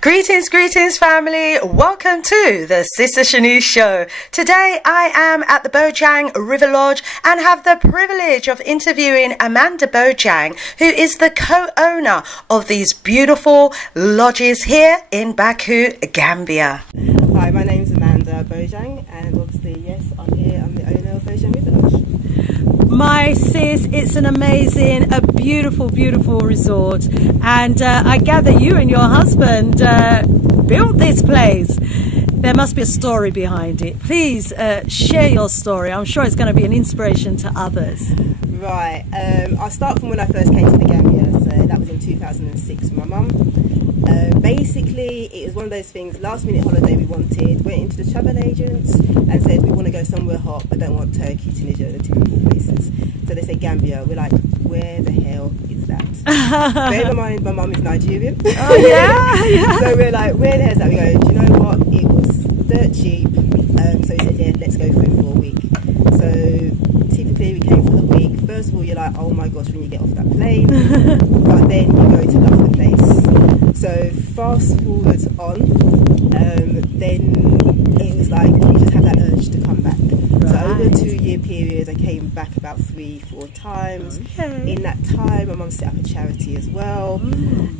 Greetings family, welcome to the Sista Shanice show. Today I am at the Bojang River Lodge and have the privilege of interviewing Amanda Bojang, who is the co-owner of these beautiful lodges here in Baku, Gambia. Hi, my name is Amanda Bojang and obviously yes, I'm the owner of Bojang River Lodge. My sis, it's an amazing, a beautiful resort, and I gather you and your husband built this place. There must be a story behind it. Please share your story. I'm sure it's going to be an inspiration to others. Right, I'll start from when I first came to the Gambia, so that was in 2006 with my mum. Basically, it was one of those things, last minute holiday we wanted, went into the travel agents and said we want to go somewhere hot, I don't want Turkey, Tunisia, the typical places. So they said Gambia, we're like, where the hell is that? Bear in mind, my mum is Nigerian. Oh yeah? So we're like, where the hell is that? We go, do you know what, it was dirt cheap, so he said, yeah, let's go for it for a week. So typically we came for the week. First of all, you're like, oh my gosh, when you get off that plane, but then you go to love the place. So fast forward on, then it was like you just had that urge to come back. Right. So over a 2-year period, I came back about 3-4 times. Okay. In that time, my mum set up a charity as well,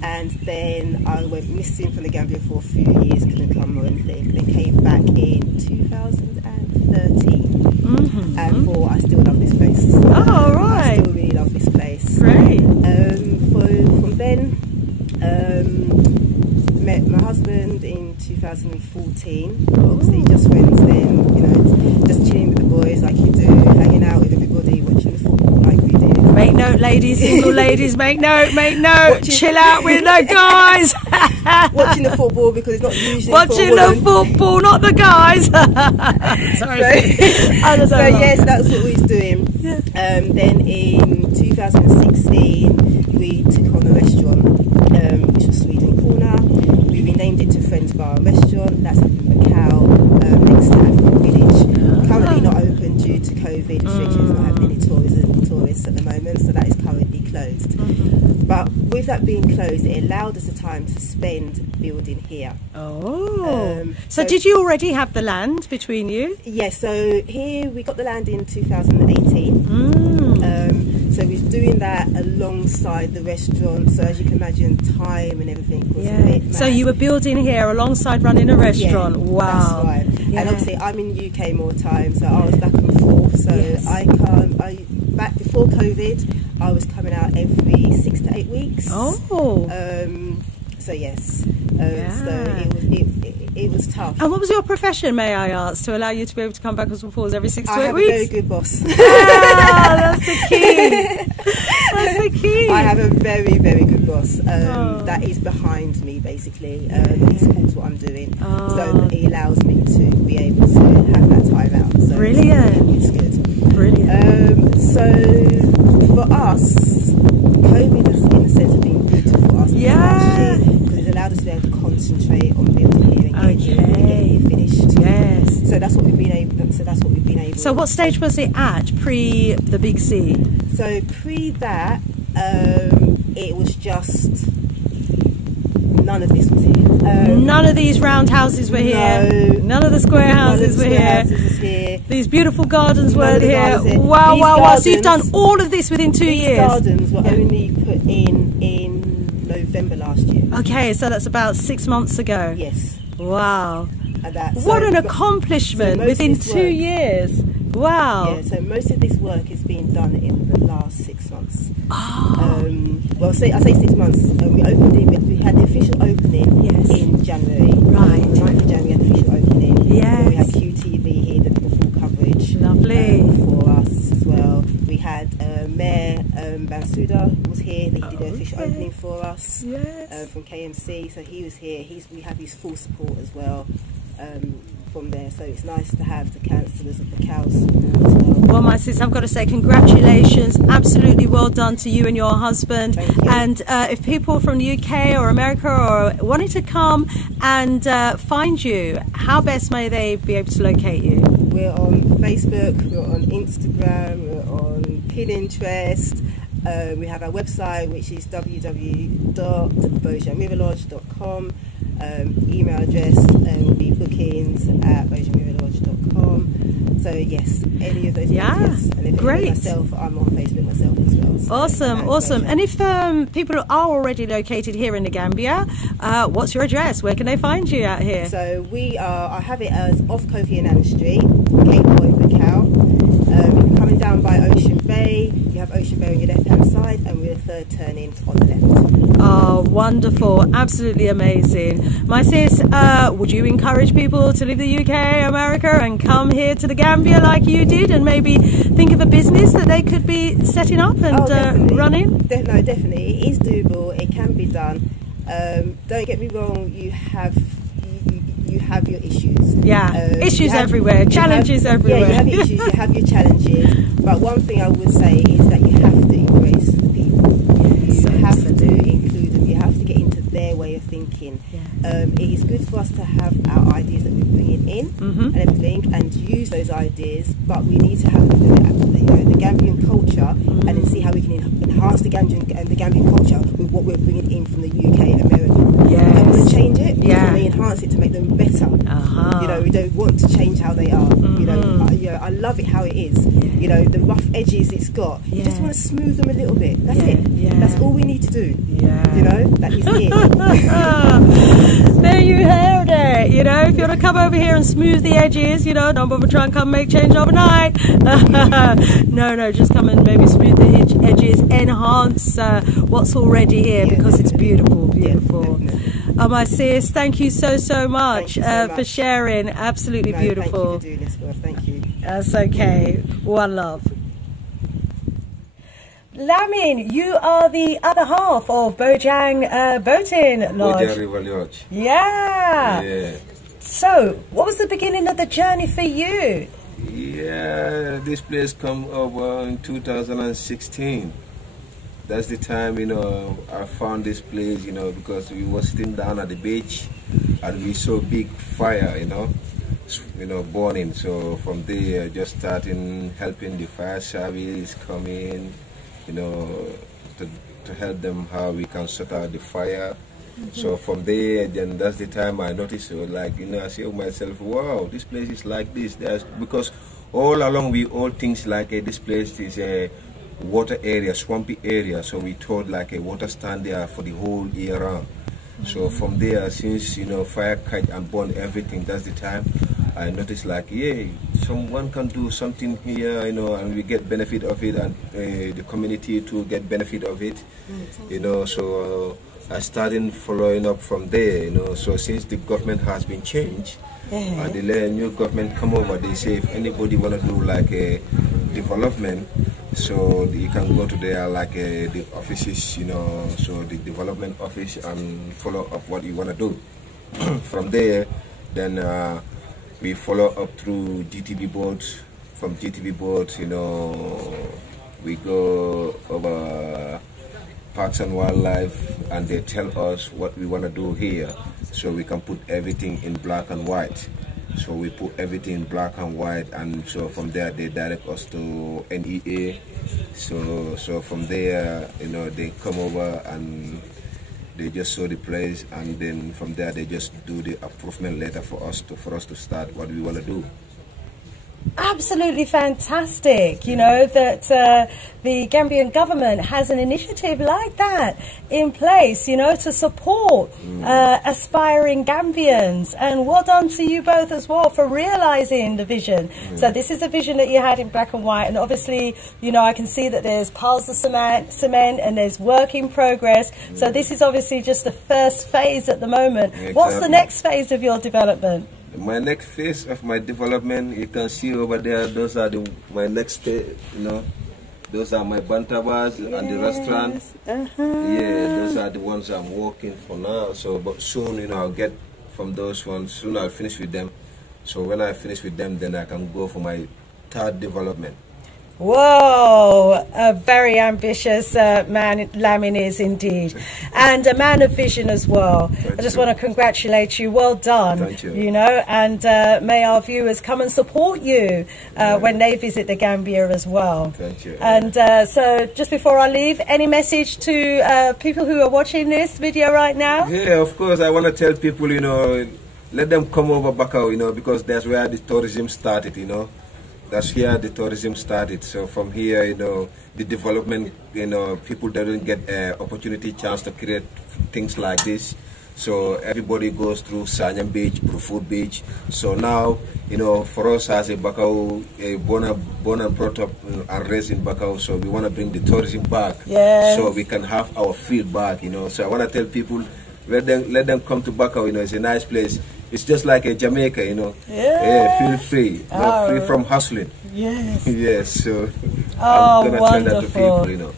and then I went missing from the Gambia for a few years, couldn't come or anything. Then came back in 2013, and thought I still love this place. Oh right. I still really love this place. Great. From then. Met my husband in 2014. Obviously just friends then, you know, just chilling with the boys like you do, hanging out with everybody, watching the football like we did. Make note, ladies, single ladies, make note, chill out with the guys. Watching the football because it's not usually watching the football, not the guys. Sorry. So yes, that's what we was doing. Yeah. Then in 2016 we took on a restaurant, which was Sweden Corner. We renamed it to Friends Bar and Restaurant. That's up in Macau, next to African Village. Currently not open due to COVID restrictions, not having any tourists at the moment, so that is currently closed. But with that being closed, it allowed us the time to spend building here. So did you already have the land between you? Yes, so here we got the land in 2018. So we was doing that alongside the restaurant, so as you can imagine, time and everything was a bit mad. So you were building here alongside running a restaurant. Yeah, wow. That's right. Yeah. And obviously I'm in the UK more time, so I was back and forth. So back before COVID, I was coming out every 6 to 8 weeks. So yes, so it was tough. And what was your profession, may I ask, to allow you to be able to come backwards and forwards every 6 to 8 weeks? I have a very good boss. That's the key. That's the key. I have a very good boss that is behind me basically. He supports what I'm doing, so he allows me to be able to have that time out. So brilliant. It's good. Brilliant. So for us, COVID has in a sense been good for us. Yeah. Because it allowed us to be able to concentrate on building here and getting it finished. Yes. So that's what we've been able. So what stage was it at pre the big C? So pre that, it was just none of this was here. None of these round houses were here. None of the square houses were here. These beautiful gardens were here. Wow. So you've done all of this within 2 years. These gardens were only put in November last year. Okay, so that's about 6 months ago. Yes. Wow. What an accomplishment within 2 years. Wow. Yeah, so most of this work is being done in the last 6 months. Well, I say 6 months. We opened it. We had the official opening in January. Right. 9th of January, we had the official opening. Yes. We had QTV here that did the full coverage. Lovely. For us as well. We had Mayor Bansuda was here. He did the official opening for us. Yes. From KMC, so he was here. We have his full support as well. From there, so it's nice to have the councillors of the cows as well. Well, my sis, I've got to say congratulations, absolutely well done to you and your husband. Thank you. And if people from the UK or America or wanting to come and find you, how best may they be able to locate you? We're on Facebook, we're on Instagram, we're on Pinterest. We have our website, which is www.bojangriverlodge.com. Email address will be bookings@bojangrivillage.com. So yes, any of those pages. And if great. Myself, I'm on Facebook myself as well. So Awesome. And if people are already located here in the Gambia, what's your address? Where can they find you out here? So I have it as off Kofi Annan Street, Cape Point, Macau. Coming down by Ocean Bay, you have Ocean Bay on your left hand side, and we're the third turn in on the left. Oh, wonderful. Absolutely amazing. My sis, would you encourage people to leave the UK, America, and come here to the Gambia like you did, and maybe think of a business that they could be setting up and running? No, definitely. It is doable. It can be done. Don't get me wrong, you have your issues. Issues everywhere, challenges everywhere. Yeah, you have your issues, you have your challenges. But one thing I would say is that you have to embrace the people. You have to include them. You have to get into their way of thinking. It is good for us to have our ideas that we're bringing in and everything, and use those ideas. But we need to have the Gambian culture, and then see how we can enhance the Gambian culture with what we're bringing in from the UK, America. Yes. Don't want to change it. We enhance it to make them better. We don't want to change how they are. I love it how it is. The rough edges it's got. You just want to smooth them a little bit. That's it. That's all we need to do. That is it. There you heard it. If you want to come over here and smooth the edges, don't bother trying to come make change overnight. No, just come and maybe smooth the edges, enhance what's already here, because it's beautiful. My sis, thank you so much, for sharing. Absolutely beautiful. Thank you for doing this for us. Thank you. That's okay. One love. Lamin, you are the other half of Bojang Boating Lodge. Bojang River Lodge. Yeah. So, what was the beginning of the journey for you? Yeah, this place come over in 2016. That's the time, I found this place, because we were sitting down at the beach and we saw big fire, burning. So from there, just starting helping the fire service come in, to help them how we can sort out the fire. So from there, then that's the time I noticed, I say to myself, wow, this place is like this. Because all along we all things like this place is a water area, swampy area, so we thought like a water stand there for the whole year round. So from there, since fire catch and burn everything, that's the time I noticed someone can do something here, and we get benefit of it, and the community to get benefit of it, so I started following up from there, so since the government has been changed, and the new government come over, they say if anybody want to do like a development, so you can go to there the offices, so the development office, and follow up what you want to do. From there, then we follow up through GTB boards. From GTB boards, we go over Parks and Wildlife, and they tell us what we want to do here, so we can put everything in black and white. So we put everything in black and white, and so from there they direct us to NEA. So from there, they come over and they just saw the place, and then from there they just do the approval letter for us to start what we want to do. Absolutely fantastic, that the Gambian government has an initiative like that in place, to support aspiring Gambians. And well done to you both as well for realising the vision. So this is a vision that you had in black and white, and obviously, I can see that there's piles of cement and there's work in progress. So this is obviously just the first phase at the moment. Exactly. What's the next phase of your development? My next phase of my development, you can see over there, those are my next stage, those are my bantabas and the restaurant. Yeah, those are the ones I'm working for now. So, but soon, I'll get from those ones, soon I'll finish with them. So when I finish with them, then I can go for my third development. Whoa, a very ambitious man Lamin is indeed, and a man of vision as well. I just want to congratulate you. Well done. Thank you. You know, and may our viewers come and support you when they visit the Gambia as well. Thank you. And so just before I leave, any message to people who are watching this video right now? Yeah, of course. I want to tell people, you know, let them come over Bakau, you know, because that's where the tourism started, you know. That's here the tourism started. So from here, you know, the development, you know, people don't get opportunity, chance to create things like this. So everybody goes through Sanyam Beach, Brufut Beach. So now, you know, for us as a Bakau, born and brought up and raised in Bakau, so we want to bring the tourism back. Yes. So we can have our field back, you know. So I want to tell people, let them come to Bakau, you know, it's a nice place. It's just like a Jamaica, you know. Yeah, feel free, you know, free from hustling. Yes. Yes, so Oh, I'm gonna tell that to people, you know.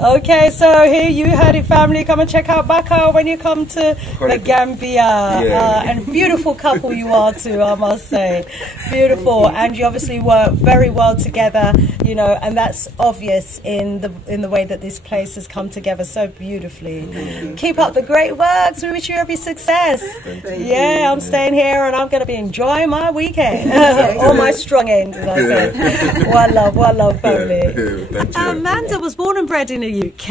Okay, so here you heard it, family. Come and check out Bakau when you come to the Gambia. Yeah. And beautiful couple you are too, I must say. Beautiful, and you obviously work very well together, you know, and that's obvious in the way that this place has come together so beautifully. Keep up the great works. We wish you every success. Yeah, I'm staying here and I'm going to be enjoying my weekend. All my strong ends, as I said. One love, family. Amanda was born and bred in the UK,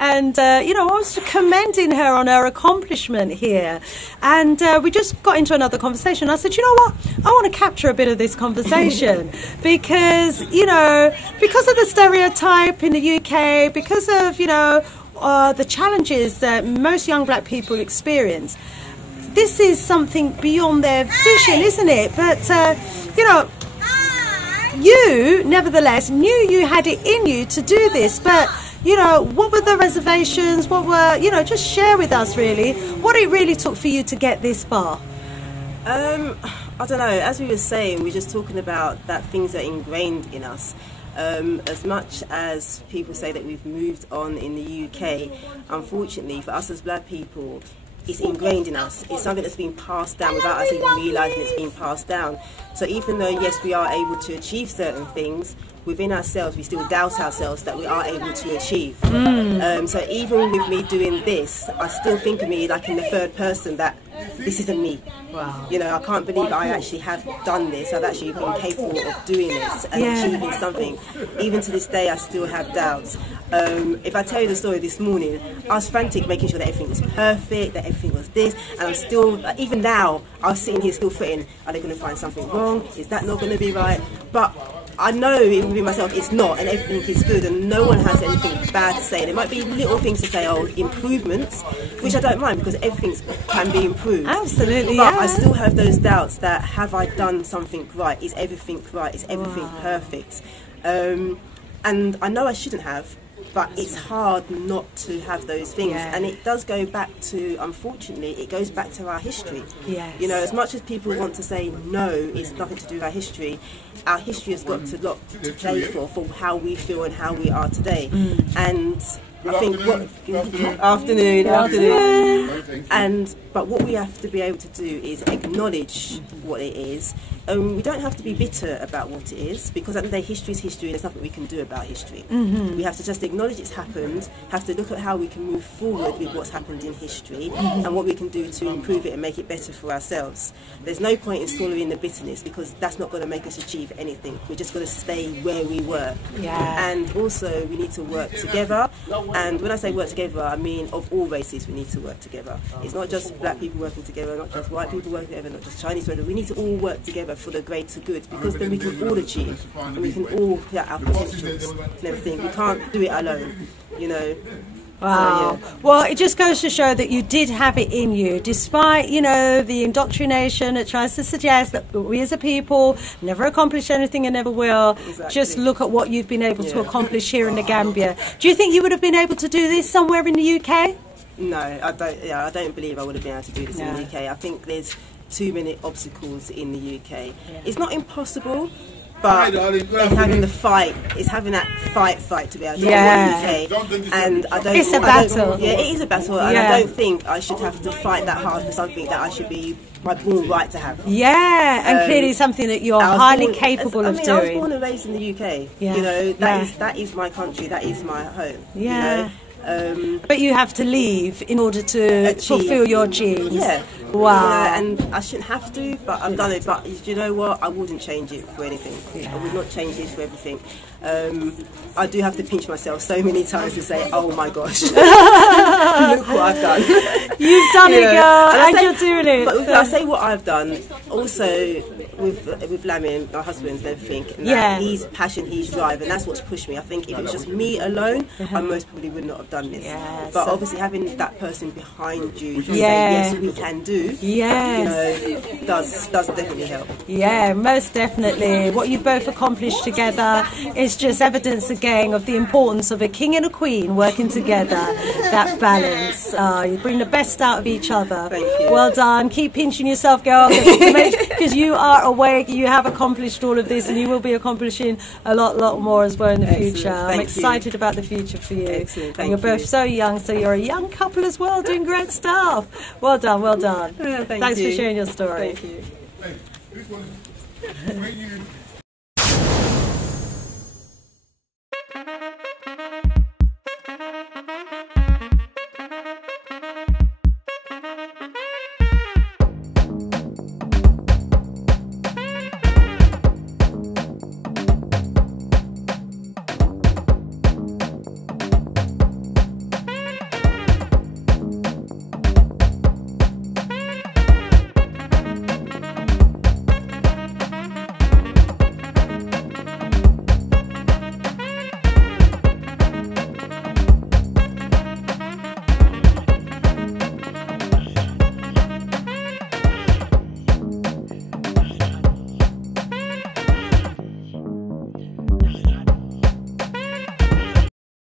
and you know, I was commending her on her accomplishment here, and we just got into another conversation. I said, you know what, I want to capture a bit of this conversation because, you know, because of the stereotype in the UK, because of, you know, the challenges that most young black people experience. This is something beyond their vision, isn't it? But you know, you nevertheless knew you had it in you to do this, but you know, what were the reservations? What were, you know, just share with us really what it really took for you to get this far. I don't know, as we were saying, we're just talking about that things are ingrained in us. As much as people say that we've moved on in the UK, unfortunately for us as black people, it's ingrained in us. It's something that's been passed down without us even realising it's been passed down. So even though, yes, we are able to achieve certain things, within ourselves, we still doubt ourselves that we are able to achieve. So even with me doing this, I still think of me like in the third person that this isn't me. Wow. You know, I can't believe I actually have done this. I've actually been capable of doing this and achieving something. Even to this day, I still have doubts. If I tell you the story this morning, I was frantic making sure that everything was perfect, that everything was this, and I'm still, even now, I was sitting here still fretting, are they going to find something wrong? Is that not going to be right? But I know within myself it's not, and everything is good, and no one has anything bad to say. There might be little things to say, oh, improvements, which I don't mind because everything can be improved. Absolutely, but yeah. I still have those doubts that have I done something right? Is everything right? Is everything perfect? And I know I shouldn't have, but it's hard not to have those things, and it does go back to, unfortunately, it goes back to our history. Yes. You know, as much as people want to say no, it's nothing to do with our history has got a lot to play for how we feel and how we are today. And I think afternoon, but what we have to be able to do is acknowledge what it is. We don't have to be bitter about what it is, because at the end of the day, history is history, and there's nothing we can do about history. We have to just acknowledge it's happened, have to look at how we can move forward with what's happened in history, and what we can do to improve it and make it better for ourselves. There's no point in swallowing the bitterness, because that's not going to make us achieve anything. We're just going to stay where we were. And also, we need to work together. And when I say work together, I mean of all races we need to work together. It's not just black people working together, not just white people working together, not just Chinese working together. We need to all work together for the greater good, because then we can all achieve and we can all put out our potentials and everything. We can't do it alone, you know. Wow. So, well, it just goes to show that you did have it in you, despite, you know, the indoctrination that tries to suggest that we as a people never accomplish anything and never will. Exactly. Just look at what you've been able to accomplish here in the Gambia. Do you think you would have been able to do this somewhere in the UK? No, I don't. Yeah, I don't believe I would have been able to do this in the UK. I think there's too many obstacles in the UK. It's not impossible, but it's having the fight. It's having that fight to be able to win the UK. And I don't. It's a battle. Yeah, it is a battle, and I don't think I should have to fight that hard for something that I should be my born right to have. Yeah, and clearly something that you're highly capable of doing. I was born and raised in the UK. You know, that is my country. That is my home. Yeah. You know? But you have to leave in order to fulfill your dreams. Yeah. Wow. Yeah, and I shouldn't have to, but I've done it. But you know what? I wouldn't change it for anything. I would not change it for everything. I do have to pinch myself so many times to say, oh my gosh, look what I've done. You've done it, girl, and you're doing it. But I say what I've done also with Lamin, my husband, and everything. And his passion, his drive, and that's what's pushed me. I think if it was just me alone, I most probably would not have done this. But obviously having that person behind you to say, yes, we can do, you know, does definitely help. Yeah, most definitely. What you both accomplished together is just evidence again of the importance of a king and a queen working together. That balance. You bring the best out of each other. Thank you. Well done. Keep pinching yourself, girl, because you are awake. You have accomplished all of this, and you will be accomplishing a lot more as well in the future. I'm excited about the future for you. Excellent. And you're both so young, so you're a young couple as well, doing great stuff. Well done, well done. Thanks for sharing your story. Thank you.